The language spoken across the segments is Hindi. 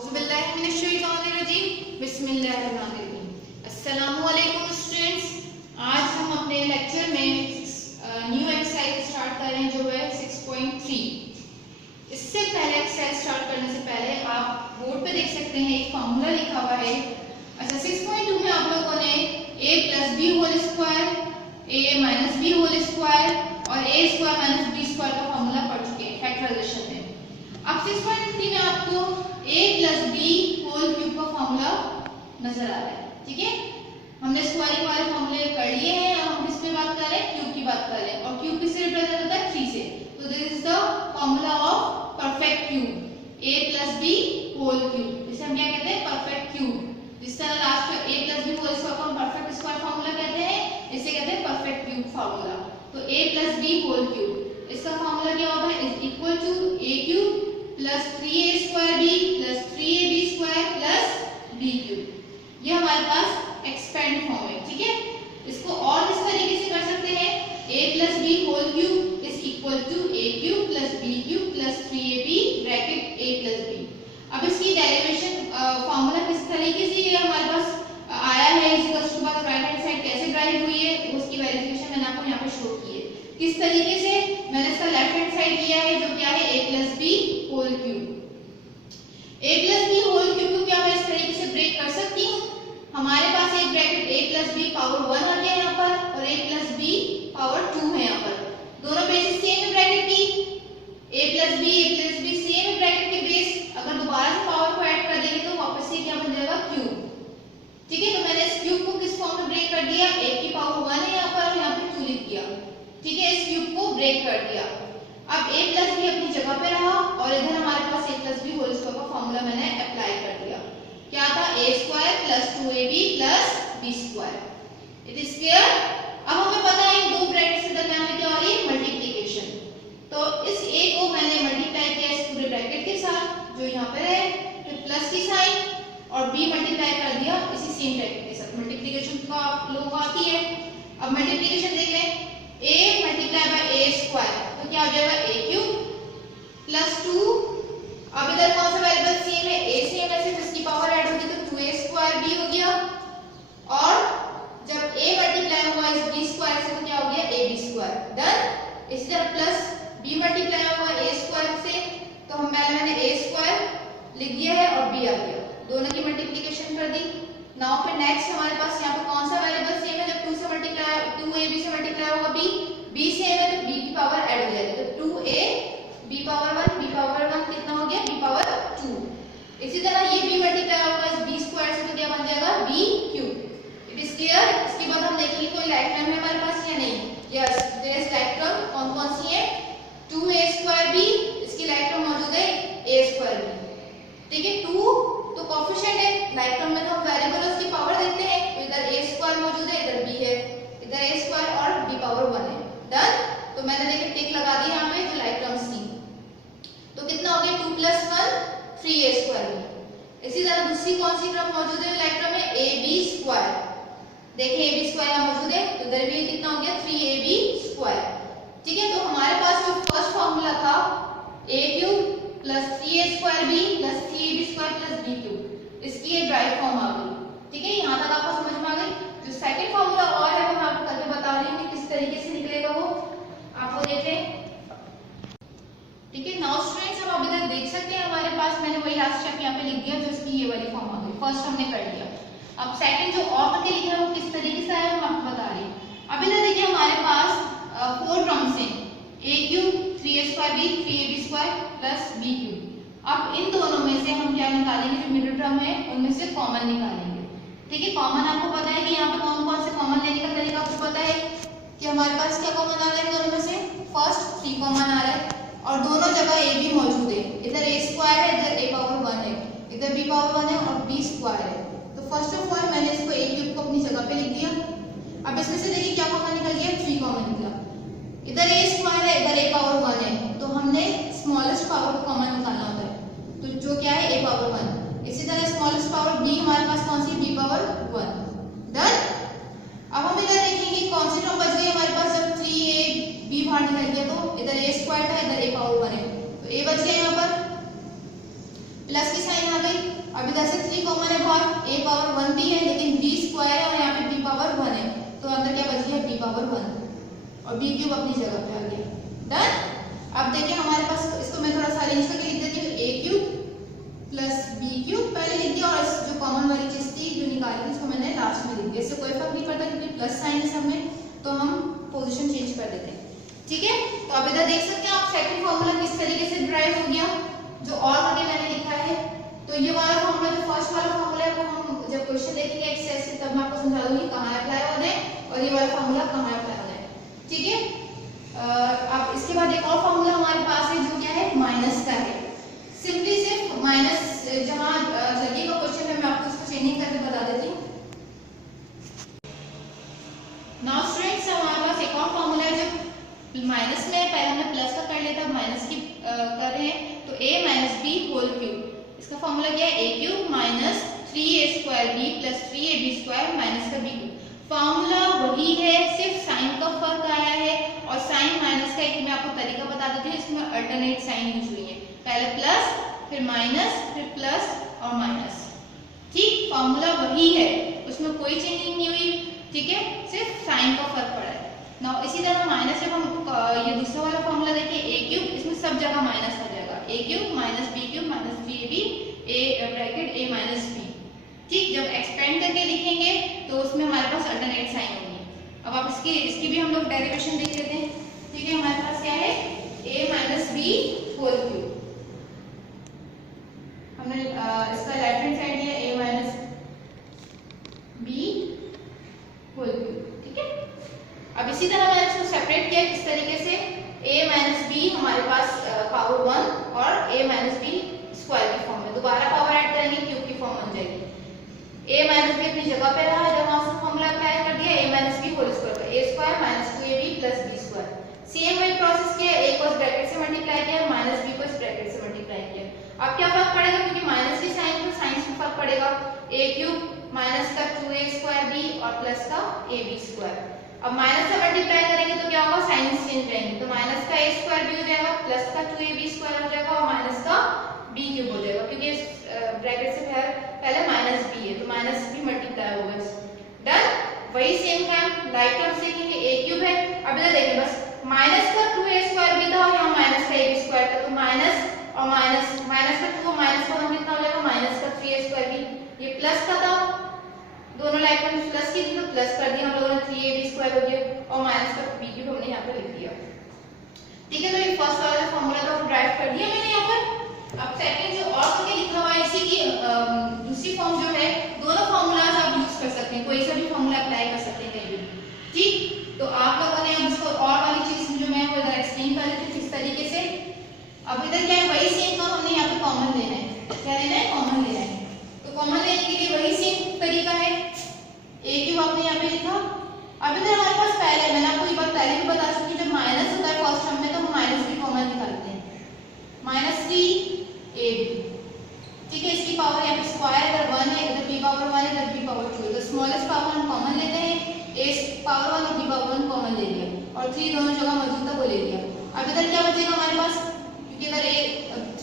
अस्सलामुअलैकुम स्टूडेंट्स, आज हम अपने लेक्चर में न्यू एक्सरसाइज स्टार्ट कर रहे हैं जो है 6.3। इससे पहले एक्सरसाइज स्टार्ट करने से पहले आप बोर्ड पे देख सकते हैं एक फॉर्मूला लिखा हुआ है। अच्छा, 6.2 में आप लोगों ने a plus B whole square, a minus B whole square और a square minus B square का फॉर्मूला पढ़ चुके हैं फैक्टराइजेशन में। अब 6.3 में आपको a plus B whole cube का फॉर्मूला नजर आ रहा है। ठीक है, हमने स्क्वायरिंग वाले फॉर्मूले कर लिए हैं। अब हम किस पे बात कर रहे हैं? क्यूब की बात कर रहे हैं। और क्यूब किससे रिप्रेजेंट होता है? 3 से। तो this is the formula of perfect cube, a plus B whole cube. इसे हम क्या कहते हैं? Perfect cube. जिस तरह लास्ट में a plus B whole square को हम परफेक्ट स्क्वायर फॉर्मूला कहते हैं, इसे कहते हैं परफेक्ट क्यूब फॉर्मूला। तो a plus B whole cube, इसका फॉर्मूला क्या होगा? Is equal to a cube plus 3a square b plus 3ab square plus b cube. ये हमारे पास एक्सपेंड फॉर्म है। ठीक है, इसको और किस तरीके से कर सकते हैं? a plus B whole cube is equal to a cube plus b cube plus 3ab bracket a plus b। अब इसकी डेरिवेशन फॉर्मूला किस तरीके से ये हमारे पास आया है, इसका उसके बाद राइट हैंड साइड कैसे ड्राइव हुई है, उसकी वेरिफिकेशन मैंने आपको यहाँ पे शो की है। किस तरीके से मैंने इसका लेफ्ट हैंड साइड लिया है जो क्या है? a plus B whole cube. a plus B whole cube को क्या मैं इस तरीके से ब्रेक कर सकती हूँ? हमारे पास एक bracket a plus B power 1 आ गया यहाँ पर और a प्लस बी पावर 2 है यहाँ पर। दोनों बेसिस सेम है ब्रैकेट की, a प्लस बी सेम है ब्रैकेट के बेस। अगर दोबारा से पावर को ऐड कर देंगे तो वापस से क्या बन जाएगा? क्यूब। ठीक है, तो मैंने इस क्यूब को किस फॉर्म में ब्रेक कर दिया? a की पावर 1 है यहाँ पर और यहाँ पे 2 लिख दिया। ठीक है, इस क्यूब को ब्रेक कर दिया। अब a प्लस बी अपनी जगह पे रहा और इधर हमारे पास a plus B whole square का फॉर्मूला मैंने अप्लाई कर दिया। क्या था? a square plus 2ab plus b square. It is clear? अब हमें पता है इन दो ब्रैकेट्स के दरमियान में क्या हो रही है? मल्टीप्लिकेशन। तो इस a को मैंने मल्टीप्लाई किया इस पूरे ब्रैकेट के साथ जो यहाँ पर है, फिर प्लस की साइन और b मल्टीप्लाई कर दिया इसी सेम ब्रैकेट के साथ। मल्टीप्लिकेशन का आप लोगों को आती है। अब मल्टीप्लिकेशन देख लें, a multiply by a square तो क्या हो जाएगा? a cube plus 2। अब इधर कौन सा वेरिएबल सेम है? a सेम है, सिर्फ इसकी पावर ऐड होगी तो 2a स्क्वायर b हो गया। और जब a मल्टीप्लाई हुआ इस b स्क्वायर से तो क्या हो गया? ab square. डन। इसी तरह प्लस b मल्टीप्लाई हुआ a स्क्वायर से तो हम मैंने a स्क्वायर लिख दिया है और b आ गया। दोनों की मल्टीप्लिकेशन कर दी। नाउ फिर नेक्स्ट हमारे पास यहाँ पे कौन सा वेरिएबल सेम है? जब 2 से मल्टीप्लाई 2ab से मल्टीप्लाई होगा b सेम है तो b की पावर ऐड हो जाएगी। तो 2a b पावर 1 कितना हो गया? b power 2। इसी तरह ये b मल्टीप्लाई होगा इस b स्क्वायर से तो क्या बन जाएगा? b cube. It is clear? इसके बाद हम देखेंगे कोई लाइक टर्म है हमारे पास या नहीं। Yes, there is like term. कौन सी है? 2a स्क्वायर b, इसकी लाइक टर्म मौजूद है a स्क्वायर b। ठीक है, 2 तो कोएफिशिएंट है, लाइक टर्म में तो हम वेरिएबल उसकी पावर देते हैं। तो इधर a स्क्वायर मौजूद है, इधर b है, इधर a स्क्वायर और b पावर 1 है। डन। तो मैंने देखिए टिक लगा दी यहाँ पे जो लाइक टर्म्स थी। तो कितना हो गया? 2 प्लस 1 3a स्क्वायर b। इसी तरह दूसरी कौन सी टर्म मौजूद है लाइक टर्म में? ab square. देखिए ab स्क्वायर यहाँ मौजूद है तो इधर भी कितना हो गया? 3ab square. ठीक है, तो हमारे पास जो फर्स्ट फॉर्मूला था a cube plus 3a square b plus 3ab square plus b cube, इसकी ये ड्राइव फॉर्म आ गई। ठीक है, यहाँ तक आपको समझ में आ गई। जो सेकंड फॉर्मूला और है वो मैं आपको करके बता रही हूँ कि किस तरीके से निकलेगा वो आपको देख लें। ठीक है, नाउ स्टूडेंट्स हम अब इधर देख सकते हैं हमारे पास मैंने वही लास्ट स्टेप यहाँ पे लिख दिया जो इसकी ये वाली फॉर्म आ गई। फर्स्ट हमने कर लिया। अब सेकंड जो और करके लिखा है वो किस तरीके से आया हम आपको बता रही हूँ। अब इधर देखिए हमारे पास 4 टर्म्स हैं, a cube 3a square b 3ab square plus b cube. अब इन दोनों में से हम क्या निकालेंगे? जो मिडिल टर्म है उनमें से कॉमन निकालेंगे। ठीक है, कॉमन आपको पता है कि यहाँ पे कौन से कॉमन लेने का तरीका आपको पता है कि हमारे पास क्या कॉमन आ रहा है दोनों में से? फर्स्ट 3 कॉमन आ रहा है और दोनों जगह a भी मौजूद है। इधर a स्क्वायर है, इधर a पावर 1 है, इधर b पावर 1 है और b स्क्वायर है। तो फर्स्ट ऑफ ऑल मैंने इसको a क्यूब को अपनी जगह पे लिख दिया। अब इसमें से देखिए क्या कॉमन निकल गया? 3 कॉमन निकला। इधर a स्क्वायर है, इधर a पावर 1 है, तो हमने स्मॉलेस्ट पावर को कॉमन निकालना होता है, तो जो क्या है? a power 1। इसी तरह स्मॉलेस्ट पावर b हमारे पास कौन सी? b power 1। डन। अब हम इधर देखेंगे कौन सी टर्म बच गई हमारे पास जब 3ab बाहर निकल गया तो इधर a स्क्वायर था, इधर a पावर 1 है तो a बच गया यहाँ पर। प्लस की साइन आ गई। अब इधर से 3 कॉमन है बाहर, a पावर 1 भी है लेकिन b स्क्वायर है और यहाँ पे b पावर 1 है, तो अंदर क्या बच गया b पावर 1 और b क्यूब अपनी जगह पे आ गया। डन। अब देखिए हमारे पास, इसको मैं थोड़ा सा अरेंज करके लिख देती हूँ, a cube plus b cube पहले लिख दिया और जो कॉमन वाली चीज थी जो निकाली थी उसको मैंने लास्ट में लिख दिया। इससे कोई फर्क नहीं पड़ता क्योंकि प्लस साइन है सब में, तो हम पोजीशन चेंज कर देते हैं। ठीक है, तो अब इधर देख सकते हैं आप सेकंड फॉर्मूला किस तरीके से ड्राइव हो गया, जो और आगे मैंने लिखा है। तो ये वाला फॉर्मूला, जो फर्स्ट वाला फॉर्मूला है, वो हम जब क्वेश्चन देखेंगे एक्सरसाइज से तब मैं आपको समझा दूंगी कहाँ अप्लाई होना है और ये वाला फॉर्मूला कहाँ अप्लाई होना है। ठीक है, अब इसके बाद एक और फॉर्मूला हमारे पास है जो क्या है, माइनस का है। सिंपली सिर्फ माइनस जहाँ लगेगा क्वेश्चन में, मैं आपको इसको चेंजिंग करके बता देती हूँ। नाउ स्टूडेंट्स, हमारे पास एक और फॉर्मूला है जो माइनस में है, पहले हमने प्लस का कर लिया था, माइनस की कर रहे हैं, तो a minus B whole cube. इसका फॉर्मूला क्या है, a cube minus 3a square b plus 3ab square minus का b क्यूब। फॉर्मूला वही है, सिर्फ साइन का फर्क आया है। और साइन माइनस का एक मैं आपको तरीका बता देती हूँ, इसमें अल्टरनेट साइन यूज हुई है, पहले प्लस फिर माइनस फिर प्लस और माइनस। ठीक, फॉर्मूला वही है, उसमें कोई चेंजिंग नहीं हुई। ठीक है, सिर्फ साइन का फर्क पड़ा है। ना इसी तरह माइनस, जब हम ये दूसरा वाला फॉर्मूला देखिए, a क्यूब, इसमें सब जगह माइनस आ जाएगा, a cube minus b cube minus 3ab a bracket a minus b। ठीक, जब एक्सपेंड करके लिखेंगे तो उसमें हमारे पास अल्टरनेट साइन होगी। अब आप इसकी भी हम लोग डेरिवेशन देख लेते हैं। ठीक है, हमारे पास क्या है, a minus b whole cube. हमने इसका लेफ्ट हैंड साइड लिया a minus b whole cube. ठीक है, अब इसी तरह मैंने इसको सेपरेट किया किस तरीके से, a माइनस बी हमारे पास पावर 1 और a माइनस बी स्क्वायर की फॉर्म में, दोबारा पावर ऐड करेंगे क्यूब की फॉर्म बन जाएगी। a माइनस बी अपनी जगह पे रहा, जब वहां से फॉर्मूला अप्लाई कर दिया, a minus B whole square का a square minus 2ab plus b square. Same वही प्रोसेस किया, a को इस ब्रैकेट से मल्टीप्लाई किया, माइनस b को इस ब्रैकेट से मल्टीप्लाई किया। अब क्या फर्क पड़ेगा, क्योंकि माइनस की साइन पर साइन में फर्क पड़ेगा, a क्यूब माइनस का 2a स्क्वायर b और प्लस का ab स्क्वायर। अब माइनस से मल्टीप्लाई करेंगे तो क्या होगा, साइन चेंज रहेंगे, तो माइनस का a स्क्वायर भी हो जाएगा, प्लस का 2ab स्क्वायर हो जाएगा और माइनस का b क्यूब हो जाएगा, क्योंकि इस ब्रैकेट से पहले माइनस b है तो माइनस भी मल्टीप्लाई होगा। डन। वही सेम काम राइट टर्म से देखेंगे, a क्यूब है। अब इधर देखिए, बस माइनस का 2a स्क्वायर भी था और यहाँ माइनस का ab स्क्वायर था, तो माइनस और माइनस, माइनस का 2 माइनस का 1 कितना हो जाएगा, माइनस का 3a स्क्वायर भी। ये प्लस का था, दोनों लाइक में प्लस की थी तो प्लस कर दिया हम लोगों ने, 3ab स्क्वायर हो गया और माइनस का b क्यूब हमने यहाँ पे लिख दिया। ठीक है, तो ये फर्स्ट वाला फॉर्मूला तो ड्राइव कर दिया मैंने यहाँ पर। अब सेकंड जो और करके लिखा हुआ है, इसी की दूसरी फॉर्म जो है, दोनों फॉर्मूलाज आप यूज कर सकते हैं, कोई सा भी फॉर्मूला अप्लाई कर सकते हैं कहीं भी। ठीक, तो आप लोगों ने अब इसको और वाली चीज जो मैं वो इधर एक्सप्लेन कर देती हूँ किस तरीके से। अब इधर क्या है, वही सेम काम हमने यहाँ पे कॉमन लेना है। क्या लेना है, कॉमन लेना है। तो कॉमन लेने के लिए वही सेम तरीका है, a क्यूब आपने यहाँ पे लिखा। अब इधर हमारे पास पहले, मैंने आपको ये बात पहले भी बता चुकी, जब माइनस होता है फर्स्ट टर्म में तो हम माइनस भी कॉमन निकालते हैं, माइनस 3ab। ठीक है, इसकी पावर यहाँ पे स्क्वायर, इधर 1 है, इधर b पावर 1 है, इधर b पावर 2 है, तो स्मॉलेस्ट पावर हम कॉमन लेते हैं, a पावर 1 और b पावर 1 कॉमन ले लिया और 3 दोनों जगह मौजूद था वो ले लिया। अब इधर क्या बचेगा हमारे पास, क्योंकि इधर a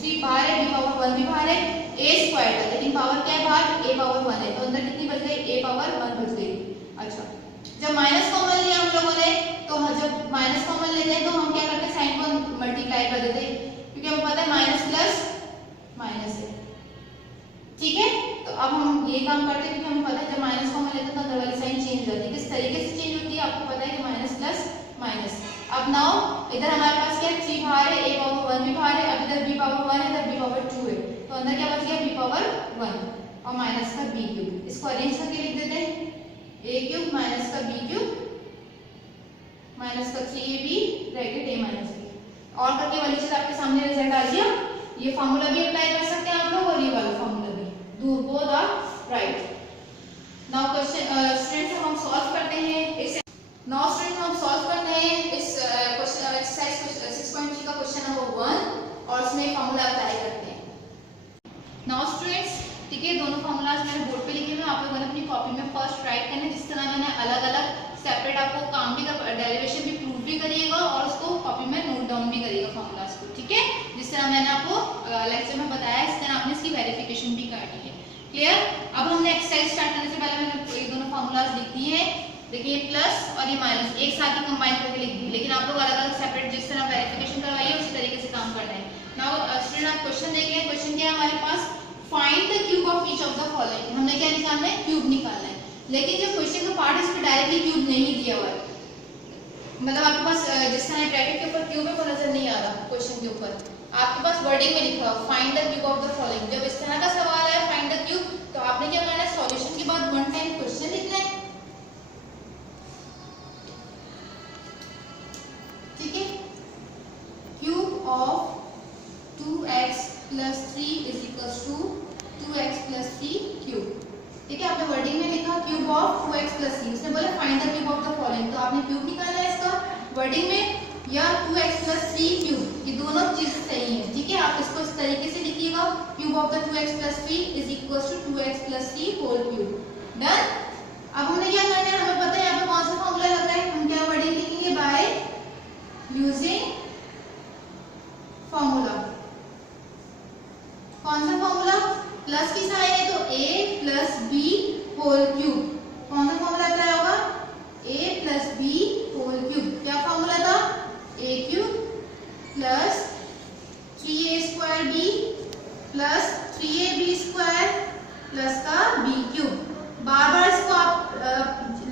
3 बाहर है, b पावर 1 भी बाहर है, a स्क्वायर था लेकिन पावर क्या है बाहर, a पावर 1 है, तो अंदर कितनी बच गई, a पावर 1 बच गई। अच्छा, जब माइनस कॉमन लिया हम लोगों ने, तो जब माइनस कॉमन लेते हैं तो हम क्या करते हैं, साइन को मल्टीप्लाई कर देते हैं, क्योंकि हमको पता है माइनस प्लस माइनस है। ठीक है, तो अब हम ये काम करते हैं, क्योंकि हमें पता है जब माइनस कॉमन लेते हैं तो अंदर वाली साइन चेंज हो जाती है। किस तरीके से चेंज होती है आपको पता है कि माइनस प्लस माइनस। अब नाउ इधर हमारे पास क्या है, 3 बाहर है, a पावर 1 भी बाहर है, अब इधर b पावर 1 है, इधर b पावर 2 है, तो अंदर क्या बच गया, b पावर 1 और माइनस का b क्यूब। इसको अरेंज करके लिख देते हैं, a क्यूब माइनस का b क्यूब माइनस का 3ab bracket a minus b। और करके वाली चीज आपके सामने रिजल्ट आ गया। ये फॉर्मूला भी अप्लाई कर सकते हैं आप लोग और ये वाला फॉर्मूला भी, both are right. Now question students हम सॉल्व करते हैं इस, नाउ स्टूडेंट्स हम सॉल्व करते हैं इस क्वेश्चन एक्सरसाइज 6.3 का क्वेश्चन नंबर 1 और इसमें फॉर्मूला अप्लाई करते हैं। नाउ स्टूडेंट्स, ठीक है, दोनों फॉर्मूलाज मैंने बोर्ड पे लिखे हुए, आप लोगों ने अपनी कॉपी में फर्स्ट राइट करना है, जिस तरह मैंने अलग अलग सेपरेट आपको काम भी, डेरिवेशन भी प्रूव भी करिएगा और उसको कॉपी में नोट डाउन भी करिएगा फॉर्मूलाज को। ठीक है, जिस तरह मैंने आपको लेक्चर में बताया, इस तरह आपने इसकी वेरिफिकेशन भी करनी है। क्लियर? अब हमने एक्सरसाइज स्टार्ट करने से पहले मैंने ये दोनों फार्मूलाज लिख दिए हैं। देखिए ये प्लस और ये माइनस एक साथ ही कंबाइन करके लिख दिए, लेकिन आप लोग अलग अलग सेपरेट जिस तरह वेरिफिकेशन करवाइए उसी तरीके से काम करना है। नाउ स्टूडेंट आप क्वेश्चन देखेंगे, क्वेश्चन क्या है हमारे पास, find the cube of each of the following. हमने क्या निकालना है, क्यूब निकालना है, लेकिन जो क्वेश्चन का पार्ट है इसमें डायरेक्टली क्यूब नहीं दिया हुआ है, मतलब आपके पास जिस तरह ब्रैकेट के ऊपर क्यूब है वो नजर नहीं आ रहा, क्वेश्चन के ऊपर आपके पास वर्डिंग में लिखा हो find the cube of the following. जब इस तरह का सवाल है फाइंड द क्यूब, तो आपने क्या करना है, सॉल्यूशन के बाद वन टाइम क्वेश्चन लिखना है, ठीक है। Cube of 2x plus 3 is equals to 2x plus 3 cube, ठीक है। आपने वर्डिंग में लिखा क्यूब ऑफ 2x plus 3, उसने बोला find the cube of the following, तो आपने क्यूब निकालना है इसका वर्डिंग में, या 2x plus 3 क्यूब, ये दोनों चीजें सही है, ठीक है। आप इसको इस तरीके से लिखिएगा, cube of the 2x plus 3 is equals to 2x plus 3 whole cube. Done. अब हमने क्या करना है, हमें पता है यहाँ पे कौन सा फॉर्मूला लग रहा है, हम क्या वर्डिंग लिखेंगे, बाय यूजिंग फॉर्मूला। कौन सा फॉर्मूला, प्लस की साइन है तो a plus B whole cube, कौन सा फॉर्मूला अप्लाई होगा, a plus B whole cube. क्या फॉर्मूला था, a cube plus 3a square b plus 3ab square plus का b क्यूब। बार बार इसको आप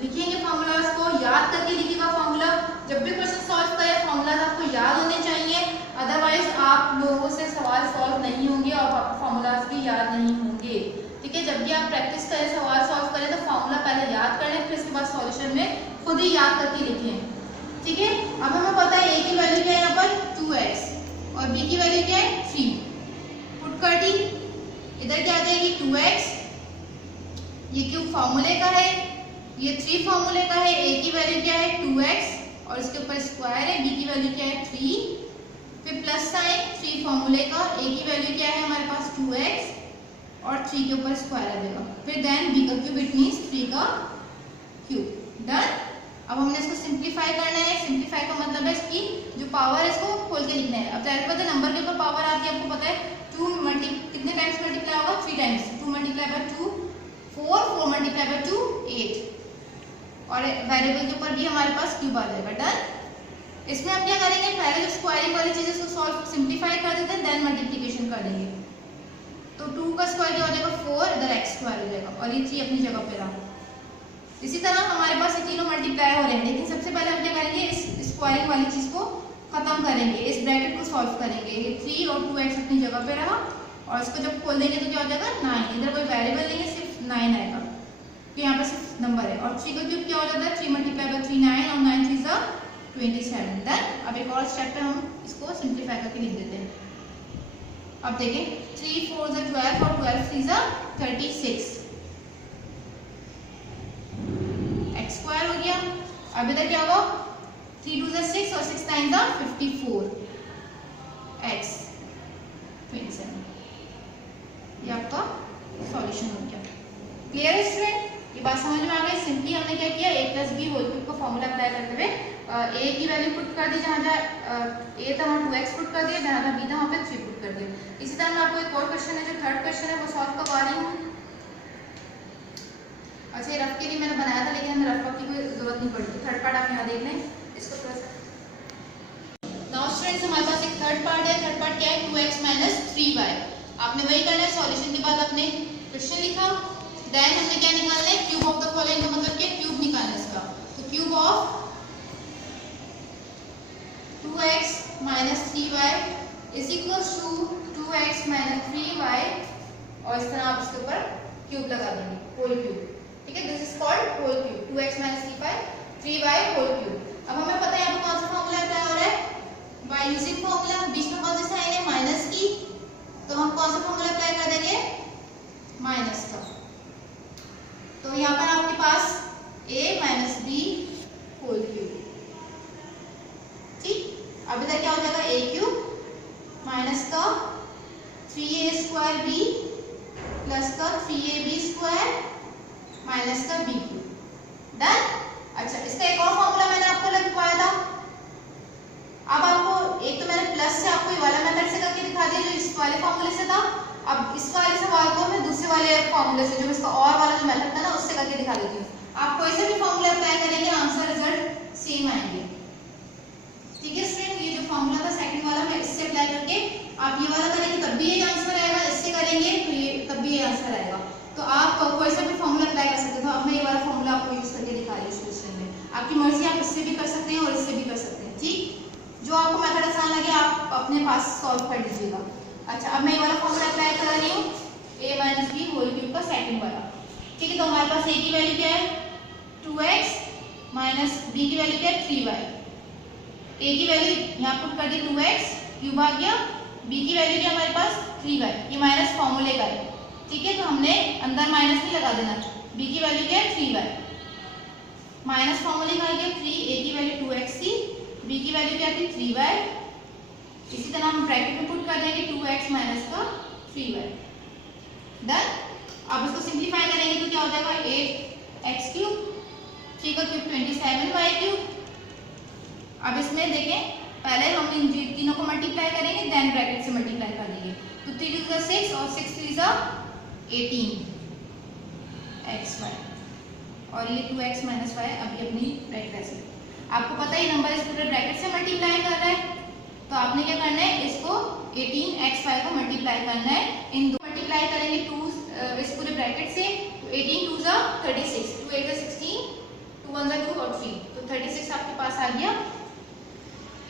लिखेंगे फॉर्मूला, इसको याद करके लिखिएगा फॉर्मूला। जब भी क्वेश्चन सॉल्व करें फॉर्मूला आपको याद होने चाहिए, अदरवाइज आप लोगों से सवाल सॉल्व नहीं होंगे और आपको फॉर्मूलाज भी याद नहीं होंगे, ठीक है। जब भी आप प्रैक्टिस करें, सवाल सॉल्व करें, तो फॉर्मूला पहले याद कर लें, फिर इसके बाद सॉल्यूशन में खुद ही याद करके लिखें, ठीक है। अब हमें पता है a की वैल्यू क्या है यहाँ पर 2x और b की वैल्यू क्या है 3, पुट कर दी, इधर क्या आ जाएगी 2x, ये क्यूब फॉर्मूले का है, ये 3 फॉर्मूले का है, a की वैल्यू क्या है 2x और इसके ऊपर स्क्वायर है, b की वैल्यू क्या है 3, फिर प्लस साइन 3 फॉर्मूले का, a की वैल्यू क्या है हमारे पास 2x और 3 के ऊपर स्क्वायर आ जाएगा, फिर देन b का क्यूब, इट मींस 3 का क्यूब। डन। अब हमने इसको सिंप्लीफाई करना है, सिंप्लीफाई का मतलब है इसकी जो पावर है इसको खोल के लिखना है। अब जाहिर बात है नंबर के ऊपर पावर आती है, आपको पता है 2 कितने टाइम्स मल्टीप्लाई होगा, 3 times, 2 multiply by 2 4, 4 multiply by 2 8, और वेरिएबल के ऊपर भी हमारे पास क्यूब आ जाएगा। डन। इसमें हम क्या करेंगे, पहले जो स्क्वायरिंग वाली चीजें उसको सॉल्व सिंप्लीफाई कर देते हैं, देन मल्टीप्लिकेशन कर देंगे, तो 2 का स्क्वायर क्या हो जाएगा 4, इधर x स्क्वायर हो जाएगा और ये 3 अपनी जगह पे रहा। इसी तरह हमारे पास ये तीनों मल्टीप्लाई हो रहे हैं, लेकिन सबसे पहले हम क्या करेंगे, इस स्क्वायरिंग वाली चीज को खत्म करेंगे, इस ब्रैकेट को सॉल्व करेंगे। ये 3 और 2x अपनी जगह पे रहा और इसको जब खोल देंगे तो क्या हो जाएगा 9, इधर कोई वेरिएबल नहीं है, सिर्फ 9 आएगा, तो यहाँ पर सिर्फ नंबर है। और 3 का क्यूब क्या हो जाता है, 3 मल्टीप्लाई बाय 3 9 और 9 3 जा 27। देन अब एक और स्टेप पे हम इसको सिंप्लीफाई करके लिख देते हैं। अब देखें 3 4 जा 12 और 12 3 जा 36, x स्क्वायर हो गया। अब इधर क्या होगा, 3 2 जा 6 और 6 9 जा 54, x 27, ये आपका सॉल्यूशन हो गया। क्लियर है स्टूडेंट, ये बात समझ में आ गई। सिंपली हमने क्या किया, a plus B whole cube का फॉर्मूला अप्लाई करते हुए a की वैल्यू पुट कर दी, जहाँ जहाँ a था वहाँ 2x पुट कर दिया, जहाँ जहाँ b था वहाँ पे 3 पुट कर दिया। इसी तरह मैं आपको एक और क्वेश्चन है, जो थर्ड क्वेश्चन है वो सॉल्व करवा रही हूँ। अच्छा ये रफ के लिए मैंने बनाया था, लेकिन हमें रफ की कोई जरूरत नहीं पड़ती, थर्ड पार्ट आप यहाँ देख लें इसको थोड़ा सा। नाउ स्टूडेंट्स हमारे पास एक थर्ड पार्ट है, थर्ड पार्ट क्या है 2x माइनस 3y। आपने वही करना है, सॉल्यूशन के बाद आपने क्वेश्चन लिखा, देन हमने क्या निकालना है, क्यूब ऑफ द फॉलोइंग का मतलब क्या, क्यूब निकालना है इसका। तो cube of 2x minus 3y is equals to 2x minus 3y, और इस तरह आप इसके ऊपर क्यूब लगा देंगे, होल क्यूब, ठीक है। This is called whole cube, 2x minus 3y whole cube. अब हमें पता है यहाँ पर कौन सा फॉर्मूला अप्लाई हो रहा है, बाय यूजिंग फॉर्मूला। बीच में कौन सी साइन है, माइनस की, तो हम कौन सा फॉर्मूला अप्लाई कर देंगे, माइनस का। तो यहाँ पर आपके पास a minus B whole cube, ठीक। अब इधर क्या हो जाएगा, a क्यूब माइनस का 3a स्क्वायर b प्लस का 3ab स्क्वायर माइनस का b क्यूब। डन। अच्छा इसका एक और फॉर्मूला मैंने आपको लिखवाया था। अब आपको एक तो मैंने प्लस से आपको ये वाला मेथड से करके वाले फॉर्मूले से था। अब इस वाले सवाल को मैं दूसरे वाले फॉर्मूले से, जो इसका और वाला जो मेथड था ना, उससे करके दिखा देती हूँ। आप कोई से भी फॉर्मूला अप्लाई करेंगे, आंसर रिजल्ट सेम आएंगे। ठीक है स्टूडेंट, ये जो फॉर्मूला था सेकंड वाला, मैं इससे अप्लाई करके आप ये वाला करेंगे तब भी ये आंसर आएगा, इससे करेंगे तो ये तब भी ये आंसर आएगा। तो आप कोई सा भी फॉर्मूला अप्लाई कर सकते हो। अब मैं ये वाला फॉर्मूला आपको यूज करके दिखा रही हूँ क्वेश्चन में। आपकी मर्जी, आप इससे भी कर सकते हैं और इससे भी कर सकते हैं। ठीक, जो आपको मेथड आसान लगे आप अपने पास सॉल्व कर लीजिएगा। अच्छा, अब मैं ये वाला फॉर्मूला अप्लाई कर रही हूँ, a minus B whole cube का सेकंड वाला। ठीक है, तो हमारे पास a की वैल्यू क्या है 2x माइनस b की वैल्यू क्या है 3y। a की वैल्यू यहाँ पुट कर दी 2x क्यूब आ गया, b की वैल्यू क्या हमारे पास 3y, ये माइनस फॉर्मूले का है। ठीक है, तो हमने अंदर माइनस नहीं लगा देना। b की वैल्यू क्या है 3y, माइनस फॉर्मूले का आ गया 3, a की वैल्यू 2x थी, b की वैल्यू क्या थी 3y। इसी तरह हम ब्रैकेट में पुट कर देंगे 2x माइनस का 3y। डन। अब इसको सिंप्लीफाई करेंगे तो क्या हो जाएगा 8x क्यूब, 3 का क्यूब 27y क्यूब। अब इसमें देखें, पहले हम इन तीनों को मल्टीप्लाई करेंगे, देन ब्रैकेट से मल्टीप्लाई कर देंगे। तो 3 टू 6 और 6 3 18xy, और ये 2x माइनस y अभी अपनी ब्रैकेट ऐसे। आपको पता है नंबर इस पूरे ब्रैकेट से मल्टीप्लाई कर रहा है, तो आपने क्या करना है, इसको 18xy को मल्टीप्लाई करना है। इन दो मल्टीप्लाई करेंगे 2 इस पूरे ब्रैकेट से, तो 18 2 36, 2 8 16, 2 1 2 और 3, तो 36 आपके पास आ गया।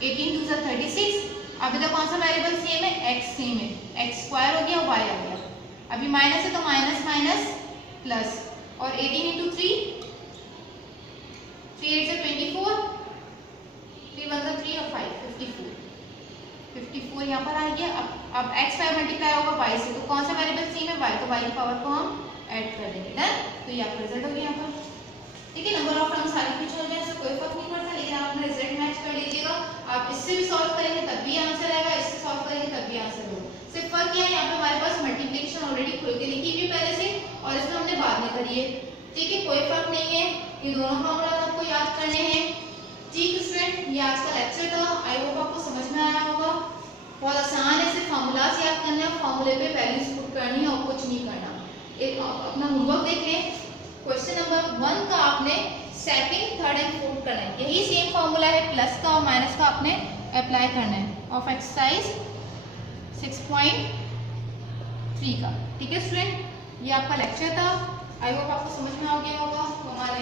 18 2 36। अभी तक कौन सा वेरिएबल सेम है, x सेम है, x स्क्वायर हो गया, y आ गया। अभी माइनस है तो माइनस माइनस प्लस, और 18 इंटू 3, 3 8 24, 3 1 3 और 5 54 यहाँ पर आ गया। अब x 5 मल्टीप्लाई होगा y से, तो कौन सा वेरिएबल सेम है y, तो y की पावर को हम ऐड कर देंगे। डन, तो ये आपका रिजल्ट हो गया यहाँ पर। ठीक है, नंबर ऑफ टर्म्स सारे कुछ हो जाए, इससे कोई फर्क नहीं पड़ता, लेकिन आप अपना रिजल्ट मैच कर लीजिएगा। आप इससे भी सॉल्व करेंगे तब भी आंसर आएगा, इससे सॉल्व करेंगे तब भी आंसर होगा। सिर्फ फर्क क्या है, यहाँ पे हमारे पास मल्टीप्लिकेशन ऑलरेडी खुल के लिखी हुई पहले से, और इसमें हमने बाद में करी है। ठीक है, कोई फर्क नहीं है, ये दोनों फॉर्मूला आपको याद करने हैं। ठीक स्टूडेंट, ये आज का लेक्चर था, आई होप आपको समझ में आया होगा। बहुत आसान है, सिर्फ फॉर्मूलाज याद करना है, फॉर्मूले पे वैल्यूज पुट करनी है और कुछ नहीं करना। एक अपना होमवर्क देख लें, क्वेश्चन नंबर 1 का आपने सेकंड, थर्ड एंड फोर्थ करना है। यही सेम फॉर्मूला है, प्लस का और माइनस का आपने अप्लाई करना है, ऑफ एक्सरसाइज 6.3 का। ठीक है स्टूडेंट, ये आपका लेक्चर था, आई होप आपको समझ में आ गया होगा। तो हमारे